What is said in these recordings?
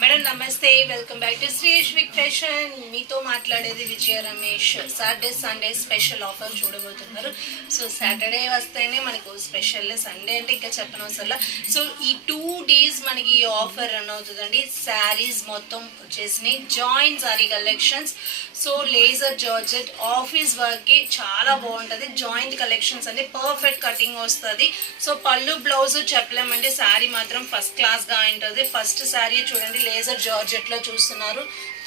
Madam నమస్తే, welcome back to శ్రీయశ్విక్ fashion. మీతో మాట్లాడేది విజయ Ramesh. Saturday Sunday special offer చూడబోతున్నారు. సో సాటర్డే వస్తేనే మనకు స్పెషల్, సండే అంటే ఇంకా చెప్పనవసరం. సో ఈ 2 days మనకి ఈ ఆఫర్ రన్ అవుతుందండి. శారీస్ మొత్తం వచ్చేసి joint sorry collections. So laser georgette office వర్క్కి చాలా బాగుంటుంది. జాయింట్ కలెక్షన్స్ అంటే పర్ఫెక్ట్ కటింగ్ వస్తుంది. సో పళ్ళు బ్లౌజ్ చెప్పలేమంటే శారీ మాత్రం ఫస్ట్ క్లాస్గా ఉంటుంది. ఫస్ట్ శారీ చూడండి, లేజర్ జార్జెట్ లో చూస్తున్నారు.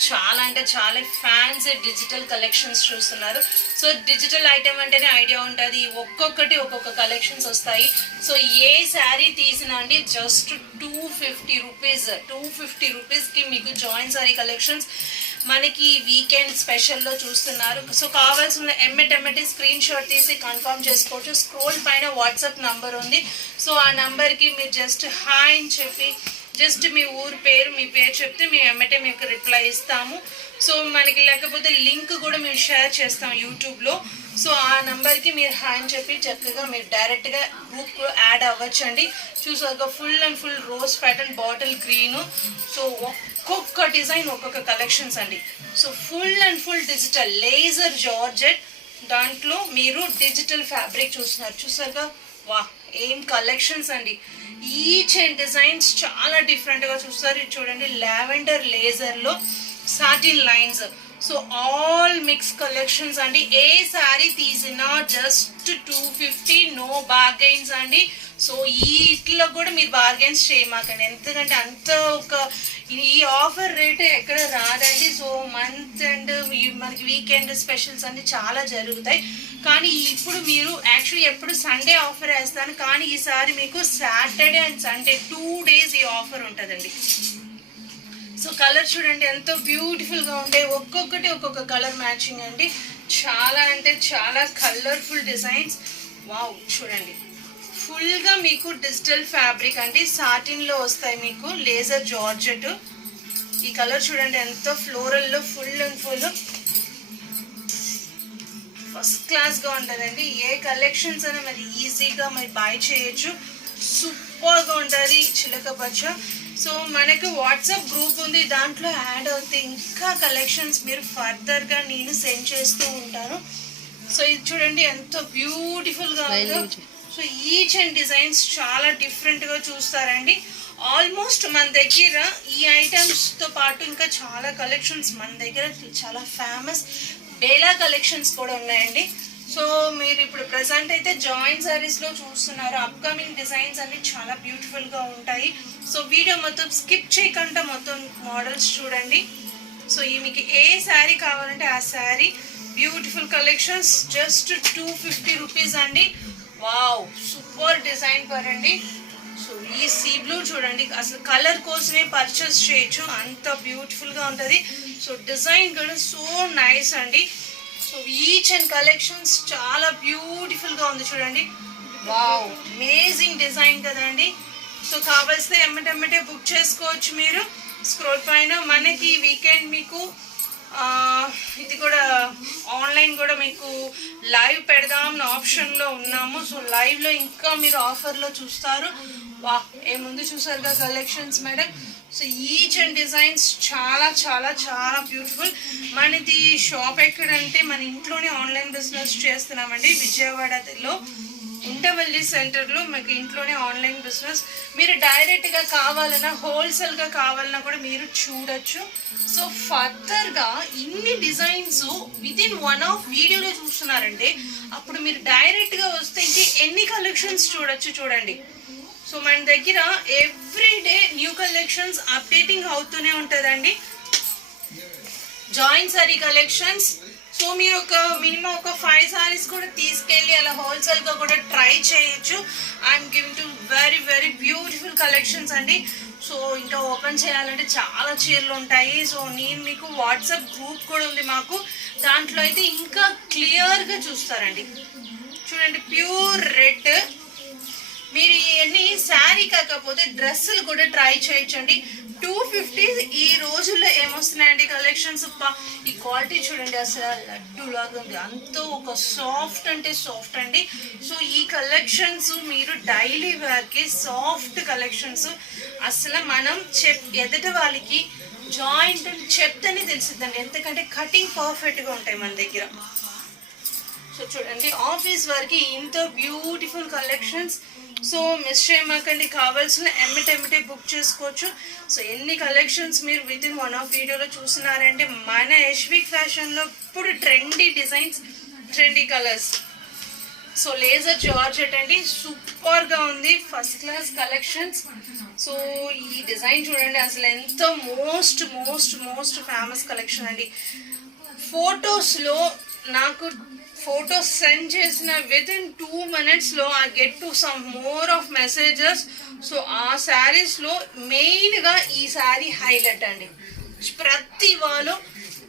చాలా అంటే చాలా ఫ్యాన్సీ డిజిటల్ కలెక్షన్స్ చూస్తున్నారు. సో డిజిటల్ ఐటమ్ అంటేనే ఐడియా ఉంటుంది, ఒక్కొక్కటి ఒక్కొక్క కలెక్షన్స్ వస్తాయి. సో ఏ శారీ తీసినా అండి జస్ట్ 250 రూపీస్, 250 రూపీస్కి మీకు జాయింట్ శారీ కలెక్షన్స్ మనకి వీకెండ్ స్పెషల్లో చూస్తున్నారు. సో కావాల్సిన ఎమ్మెటి స్క్రీన్ షాట్ తీసి కన్ఫర్మ్ చేసుకోవచ్చు. స్క్రోల్ పైన వాట్సాప్ నంబర్ ఉంది. సో ఆ నంబర్కి మీరు జస్ట్ హాయ్ అని చెప్పి జస్ట్ మీ ఊరు పేరు, మీ పేరు చెప్తే మేము ఎమ్మటే మీకు రిప్లై ఇస్తాము. సో మనకి లేకపోతే లింక్ కూడా మేము షేర్ చేస్తాం యూట్యూబ్లో. సో ఆ నెంబర్కి మీరు హాయ్ అని చెప్పి చక్కగా మీరు డైరెక్ట్గా గ్రూప్ యాడ్ అవ్వచ్చండి. చూసాక full and full rose pattern, bottle green. So ఒక్కొక్క డిజైన్ ఒక్కొక్క కలెక్షన్స్ అండి. So full and full digital laser georgette, దాంట్లో మీరు డిజిటల్ ఫ్యాబ్రిక్ చూస్తున్నారు. చూసాక వా ఏం కలెక్షన్స్ అండి. ఈచ్ అండ్ డిజైన్స్ చాలా డిఫరెంట్గా చూస్తారు. ఇది చూడండి, లావెండర్ లేజర్లో satin lines. So all mix collections అండి. ఏ శారీ తీసినా జస్ట్ 250, నో బార్గెన్స్ అండి. సో ఇట్లా కూడా మీరు బార్గెన్స్ చేయమాకండి, ఎందుకంటే అంత ఒక ఈ ఆఫర్ రేట్ ఎక్కడ రాదండి. సో మంత్ అండ్ మనకి వీకెండ్ స్పెషల్స్ అన్ని చాలా జరుగుతాయి. కానీ ఇప్పుడు మీరు యాక్చువల్లీ ఎప్పుడు సండే ఆఫర్ వేస్తాను, కానీ ఈసారి మీకు సాటర్డే అండ్ సండే 2 days ఈ ఆఫర్ ఉంటుందండి. సో కలర్ చూడండి ఎంతో బ్యూటిఫుల్గా ఉంటాయి. ఒక్కొక్కటి ఒక్కొక్క కలర్ మ్యాచింగ్ అండి. చాలా అంటే చాలా కలర్ఫుల్ డిజైన్స్. వావ్ చూడండి, ఫుల్గా మీకు డిజిటల్ ఫ్యాబ్రిక్ అండి. సాటిన్లో వస్తాయి మీకు లేజర్ జార్జెట్. ఈ కలర్ చూడండి ఎంతో ఫ్లోరల్లో ఫుల్ అండ్ ఫుల్ ఫస్ట్ క్లాస్గా ఉంటుందండి. ఏ కలెక్షన్స్ అయినా మరి ఈజీగా మరి బై చేయొచ్చు. సూపర్గా ఉంటుంది చిలక పచ్చ. సో మనకు వాట్సాప్ గ్రూప్ ఉంది, దాంట్లో యాడ్ అవుతే ఇంకా కలెక్షన్స్ మీరు ఫర్దర్గా నేను సెండ్ చేస్తూ ఉంటాను. సో ఇది చూడండి ఎంతో బ్యూటిఫుల్గా ఉందో. సో ఈచ్ అండ్ డిజైన్స్ చాలా డిఫరెంట్గా చూస్తారండి. ఆల్మోస్ట్ మన దగ్గర ఈ ఐటమ్స్తో పాటు ఇంకా చాలా కలెక్షన్స్ మన దగ్గర చాలా ఫేమస్ బేలా కలెక్షన్స్ కూడా ఉన్నాయండి. సో మీరు ఇప్పుడు ప్రజెంట్ అయితే జాయింట్ శారీస్లో చూస్తున్నారు. అప్కమింగ్ డిజైన్స్ అన్ని చాలా బ్యూటిఫుల్గా ఉంటాయి. సో వీడియో మొత్తం స్కిప్ చేయకుండా మొత్తం మోడల్స్ చూడండి. సో ఈ మీకు ఏ శారీ కావాలంటే ఆ sari, beautiful collections just 250 rupees అండి. వావ్ సూపర్ డిజైన్ పరండి. సో ఈ సీ బ్లూ చూడండి, అసలు కలర్ కోసమే పర్చేస్ చేయొచ్చు, అంత బ్యూటిఫుల్గా ఉంటుంది. సో డిజైన్ కూడా సో నైస్ అండి. సో ఈచ్ అండ్ కలెక్షన్స్ చాలా బ్యూటిఫుల్గా ఉంది చూడండి. వావ్ అమేజింగ్ డిజైన్ కదండి. సో కావాల్సిన ఎమ్మటెమ్మటే బుక్ చేసుకోవచ్చు మీరు. స్క్రోల్ పైన మనకి వీకెండ్ మీకు ఇది కూడా ఆన్లైన్ కూడా మీకు లైవ్ పెడదామని ఆప్షన్లో ఉన్నాము. సో లైవ్లో ఇంకా మీరు ఆఫర్లో చూస్తారు. వా ఏముంది చూసారుగా collections madam. So each and designs చాలా చాలా చాలా బ్యూటిఫుల్. మనది షాప్ ఎక్కడంటే మన ఇంట్లోనే ఆన్లైన్ బిజినెస్ చేస్తున్నామండి. విజయవాడలో ఉంటవల్లి సెంటర్లో మీకు ఇంట్లోనే ఆన్లైన్ బిజినెస్. మీరు డైరెక్ట్గా కావాలన్నా హోల్సేల్గా కావాలన్నా కూడా మీరు చూడొచ్చు. సో ఫర్దర్గా ఇన్ని డిజైన్స్ వితిన్ 1 hour వీడియోలో చూస్తున్నారంటే అప్పుడు మీరు డైరెక్ట్గా వస్తే ఇంకే ఎన్ని కలెక్షన్స్ చూడొచ్చు చూడండి. సో మన దగ్గర ఎవ్రీడే న్యూ కలెక్షన్స్ అప్డేటింగ్ అవుతూనే ఉంటుందండి. Joint sorry collections. సో మీరు ఒక మినిమం ఒక 5 sarees కూడా తీసుకెళ్ళి అలా హోల్సేల్గా కూడా ట్రై చేయొచ్చు. I'm giving to very very beautiful collections అండి. సో ఇంకా ఓపెన్ చేయాలంటే చాలా చీరలు ఉంటాయి. సో నేను మీకు వాట్సాప్ గ్రూప్ కూడా ఉంది మాకు, దాంట్లో అయితే ఇంకా క్లియర్గా చూస్తారండి. చూడండి ప్యూర్ రెడ్. మీరు ఇవన్నీ శారీ కాకపోతే డ్రెస్సులు కూడా ట్రై చేయొచ్చండి. 250 ఈ రోజుల్లో ఏమొస్తున్నాయండి కలెక్షన్స్. ఈ క్వాలిటీ చూడండి, అసలు లడ్డు లాగా ఉంది, అంతా ఒక సాఫ్ట్ అంటే సాఫ్ట్ అండి. సో ఈ కలెక్షన్స్ మీరు డైలీ వేర్కి సాఫ్ట్ కలెక్షన్స్. అసలు మనం ఎదుటి వాళ్ళకి జాయింట్ చెప్తేనే తెలిసిద్దండి, ఎందుకంటే కటింగ్ పర్ఫెక్ట్గా ఉంటాయి మన దగ్గర. సో చూడండి, ఆఫీస్ వరకు ఇంత బ్యూటిఫుల్ కలెక్షన్స్. సో మిస్ చేయమాకండి, కావాల్సిన ఎమ్మటే బుక్ చేసుకోవచ్చు. సో ఎన్ని కలెక్షన్స్ మీరు విత్ ఇన్ వన్ ఆఫ్ వీడియోలో చూస్తున్నారంటే, మన యశ్విక్ ఫ్యాషన్లో ఇప్పుడు trendy designs, trendy colours. So laser georgette అండి, సూపర్గా ఉంది, ఫస్ట్ క్లాస్ కలెక్షన్స్. సో ఈ డిజైన్ చూడండి, అసలు ఎంత most most most famous collection అండి. ఫొటోస్లో నాకు ఫొటోస్ సెండ్ చేసిన విత్ ఇన్ 2 minutesలో I get to some more of messages. So ఆ శారీస్లో మెయిన్గా ఈ శారీ హైలైట్ అండి. ప్రతి వాళ్ళు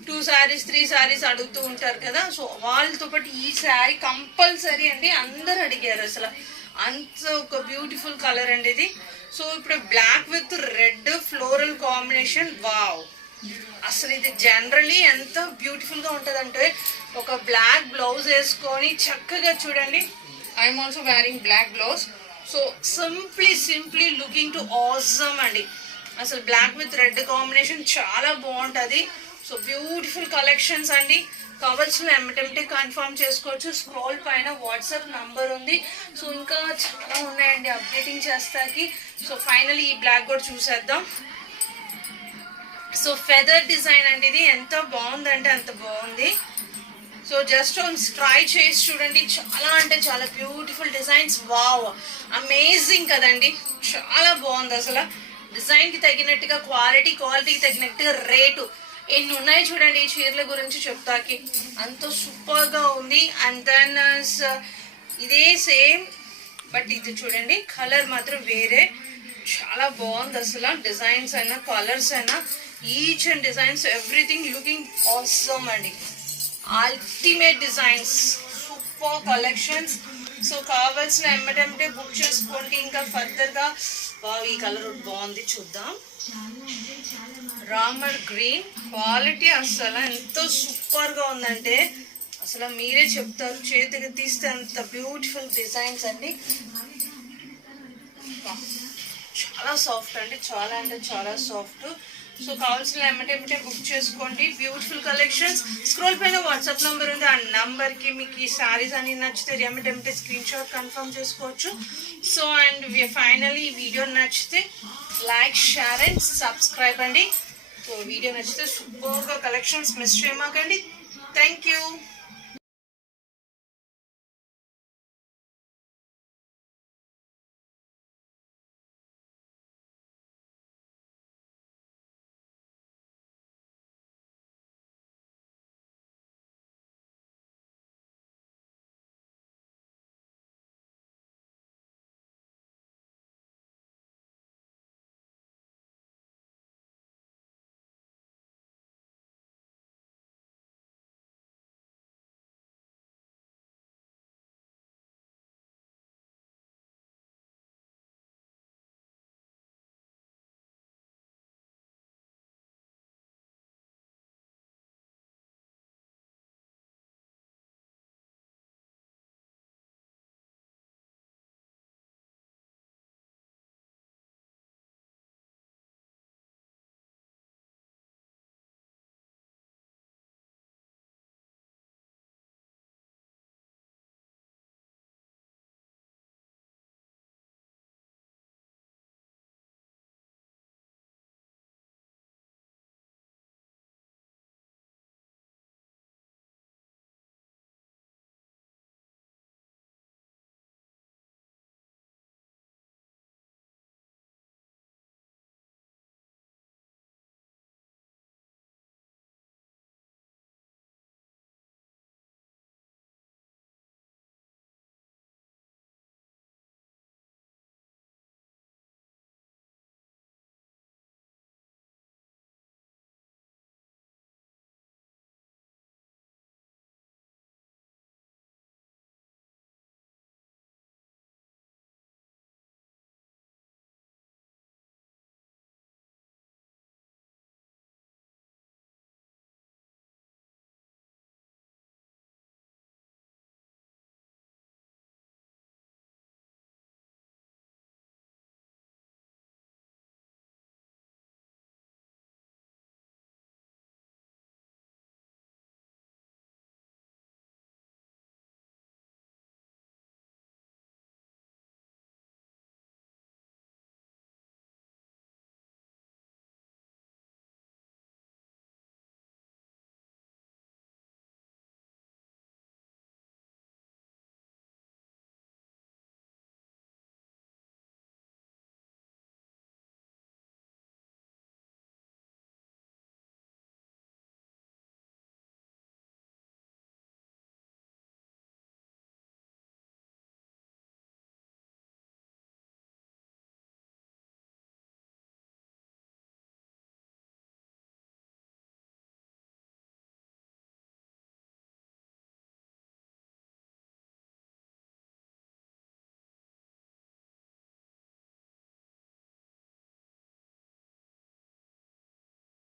2 sarees 3 sarees అడుగుతూ ఉంటారు కదా, సో వాళ్ళతో పాటు ఈ శారీ కంపల్సరీ అండి, అందరు అడిగారు. అసలు అంత ఒక బ్యూటిఫుల్ కలర్ అండి ఇది. సో ఇప్పుడు black with red floral combination, wow. అసలు ఇది జనరలీ ఎంత బ్యూటిఫుల్గా ఉంటుందంటే, ఒక బ్లాక్ బ్లౌజ్ వేసుకొని చక్కగా చూడండి, I'm also wearing black blouse. So simply looking to awesome అండి. అసలు బ్లాక్ విత్ రెడ్ కాంబినేషన్ చాలా బాగుంటుంది. సో బ్యూటిఫుల్ కలెక్షన్స్ అండి, కావాల్సిన ఎమ్మటెంటే కన్ఫర్మ్ చేసుకోవచ్చు. స్క్రోల్ పైన వాట్సాప్ నంబర్ ఉంది. సో ఇంకా చాలా ఉన్నాయండి అప్డేటింగ్ చేస్తాకి. సో ఫైనల్లీ ఈ బ్లాక్ కూడా చూసేద్దాం. సో ఫెదర్ డిజైన్ అంటే ఇది ఎంత బాగుందంటే అంత బాగుంది. సో జస్ట్ ట్రై చేసి చూడండి, చాలా అంటే చాలా బ్యూటిఫుల్ డిజైన్స్. వావ్, అమేజింగ్ కదండి, చాలా బాగుంది. అసలు డిజైన్కి తగినట్టుగా క్వాలిటీకి తగినట్టుగా రేటు ఎన్ని ఉన్నాయి చూడండి. ఈ చీరల గురించి చెప్తాకి అంత సూపర్గా ఉంది. అండ్ దెన్ ఇదే సేమ్, బట్ ఇది చూడండి కలర్ మాత్రం వేరే, చాలా బాగుంది. అసలు డిజైన్స్ అయినా కలర్స్ అయినా each and designs everything looking awesome అండి. Ultimate designs, super collections. So కావాల్సిన ఎమ్మటెంటే బుక్ చేసుకోండి. ఇంకా ఫర్దర్గా ఈ కలర్ బాగుంది, చూద్దాం. రామర్ గ్రీన్ క్వాలిటీ అసలు ఎంతో సూపర్గా ఉందంటే అసలు మీరే చెప్తారు, చేతికి తీస్తే అంత బ్యూటిఫుల్ డిజైన్స్ అండి. చాలా సాఫ్ట్ అండి, చాలా అంటే చాలా సాఫ్ట్. సో కావాల్సిన ఎమ్మటెంటే బుక్ చేసుకోండి. Beautiful collections. స్క్రోల్ పైన వాట్సాప్ నెంబర్ ఉంది, ఆ నెంబర్కి మీకు ఈ శారీస్ అని నచ్చితే ఎమ్మటెంటే స్క్రీన్ షాట్ కన్ఫర్మ్ చేసుకోవచ్చు. సో అండ్ ఫైనల్లీ ఈ వీడియో నచ్చితే లైక్, షేర్ అండ్ సబ్స్క్రైబ్ అండి. సో వీడియో నచ్చితే సూపర్గా కలెక్షన్స్ మిస్ చేయమాకండి. Thank you.